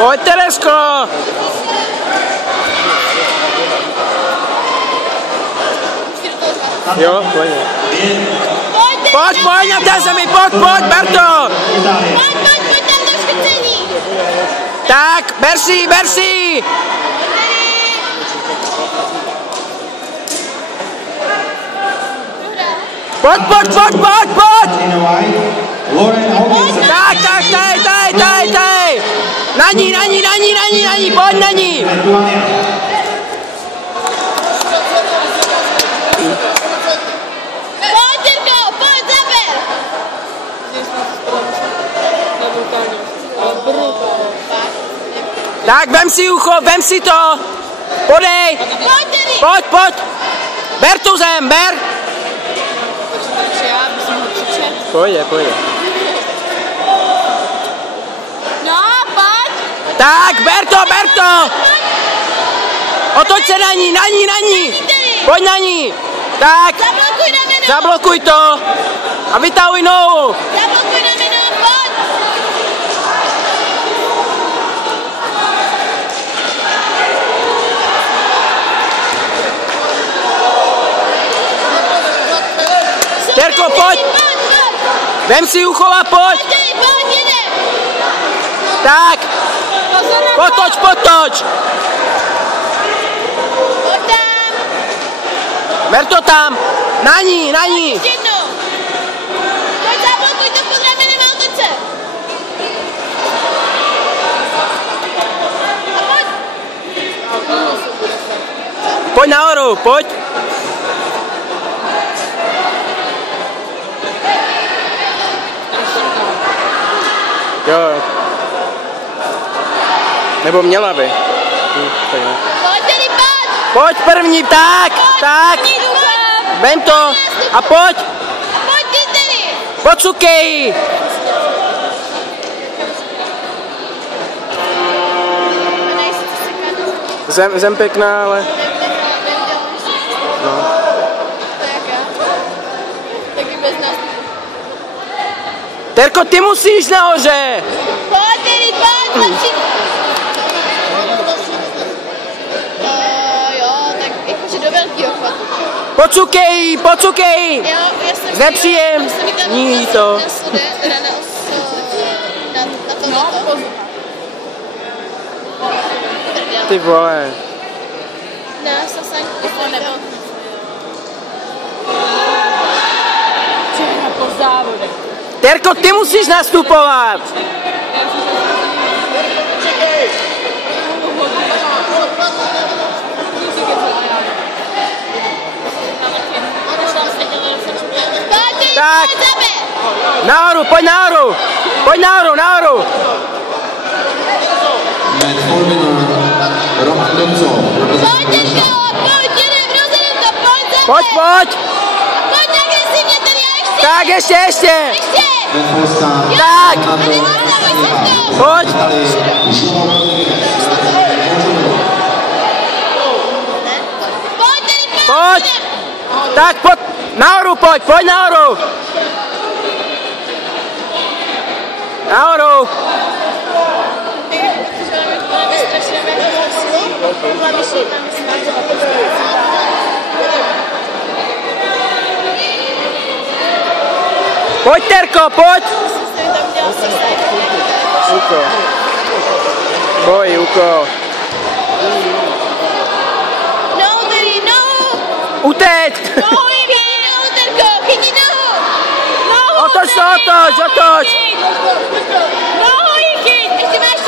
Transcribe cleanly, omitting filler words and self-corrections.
Pojď, Teresko! Jo, pojď. Pojď na té zemi, pojď, Berto! Pojď tam do škrcení! Tak, ber si! Pojď! Tak, tady! Na ní, pojď na ní! Pojď, Jirko, pojď, zaber! Tak, vem si ucho, vem si to! Podej! Pojď! Ber tu zem, ber! Pojde. No, pojď! Tak, ber to! Otoč se na ní! Pojď na ní! Tak! Zablokuj rameno! Zablokuj to! A vytahuj nohu! Zablokuj rameno, pojď! Terko, pojď! Vem si ucho a pojď! Pojď, jede! Tak! Potoč! Pojď tam! Ber to tam! Na ní! Ještě jednou! Pojď, zablokuj to pod ramenem a otoč se! A pojď! Pojď nahoru, pojď! Jo. Nebo měla by. Pojď, tedy pojď! Pojď první, tak! Vem to! A pojď! A pojď ty tedy! Pocukej! Zem pěkná, ale... No. Taky bez nás. Terko, ty musíš nahoře! Pojď, tedy pojď! Jo, tak jakože do velkého chvatu. Pocukej! Jo, já jsem Nepříjem! Ní to. Na to. Ty vole. Ne, to nebyl. Všechno po závodech. Terko, ty musíš nastupovat! Tak! Nahoru, pojď nahoru! Roman Domzo. Pojď! Pojď agresivně tady a ještě! Tak, ještě! Tak! Pojď! Pojď! Tak, nahoru pojď nahoru! Pojď, Terko, pojď! Uko. Boj, Uko. No, tedy, no! Uteď! Nohu chytí nohu, Terko, chytí nohu! Otoč! Nohu jí chyť! Ještě máš